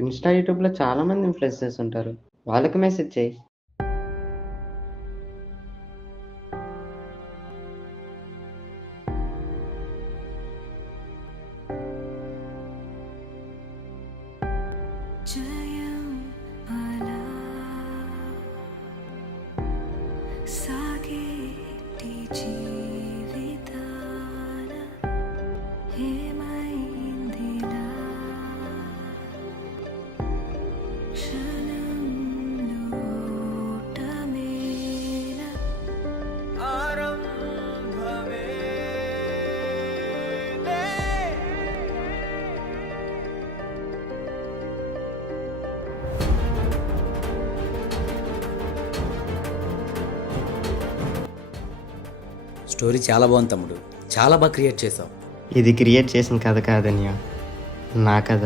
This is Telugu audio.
ఇన్‌స్టా, యూట్యూబ్‌లో చాలామంది ఇన్‌ఫ్లుయెన్సర్స్ ఉంటారు. వాళ్ళకి మెసేజ్ చెయ్యి. జయం అలా సాగేటి జీవితాన ఏమైందిలా క్షణంలో ఓటమేన స్టోరీ చాలా బాగుంది తమ్ముడు, చాలా బాగా క్రియేట్ చేసావు. ఇది క్రియేట్ చేసిన కథ కాదన్య, నా కథ.